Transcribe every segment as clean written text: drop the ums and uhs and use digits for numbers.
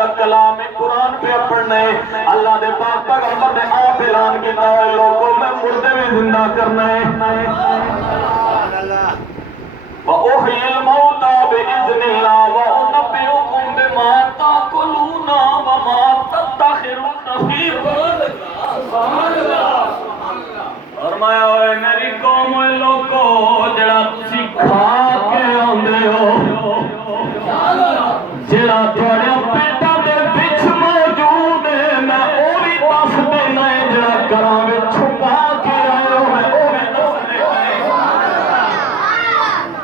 دا کلام قرآن پہ پڑھنے اللہ دے پاک پیغمبر نے آپ اعلان کیتا ہے لوگوں میں مردے بھی زندہ کرنے وَأُحْيِي الْمَوْتَى بِإِذْنِ اللَّهِ وَأُنَبِّئُكُم بِمَا تَأْكُلُونَ وَمَا تَدَّخِرُونَ فِي بُيُوتِكُمْ فرمایا ہوئے میری قوم لوگو جڑا تسی کھا کے آندے ہو جڑا تھوڑے پیٹا دے وچ موجود ہے میں او بھی دس دینا ہے جڑا گھراں وچ چھپا کے آئے ہو میں او بھی دس دینا ہے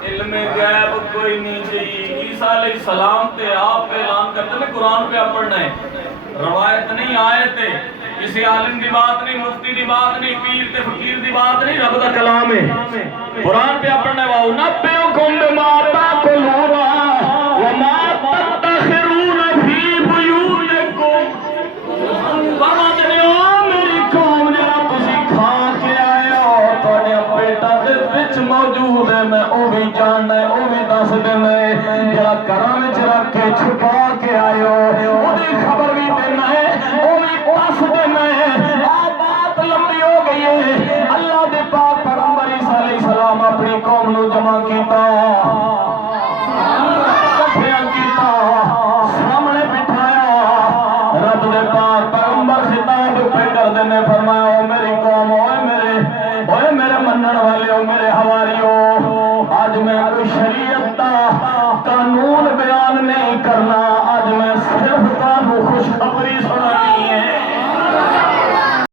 علم غیب کوئی نہیں چاہیے عیسیٰ علیہ السلام تے آپ اعلان کرتے ہیں قرآن پہ آپ پڑھنا ہے روایت نہیں آیت ہے کسی عالم دی بات نہیں مفتی دی بات نہیں پیر تے فقیر دی بات نہیں رب دا کلام ہے قرآن پہ پڑھنے واؤ نبئکم بما تاکلون وما تدخرون فی بیوتکم فرماتے ہیں او میری قوم جڑا تسی کھا کے آئے ہو تواڈے پیٹاں دے وچ موجود ہے میں او بھی جاننا ہے او بھی دس دینا ہے جڑا گھراں وچ رکھ کے چھپا کے آئے ہو اودی خبر بھی دینا ہے او بھی دس دینا ہے بات لمبی ہو گئی ہے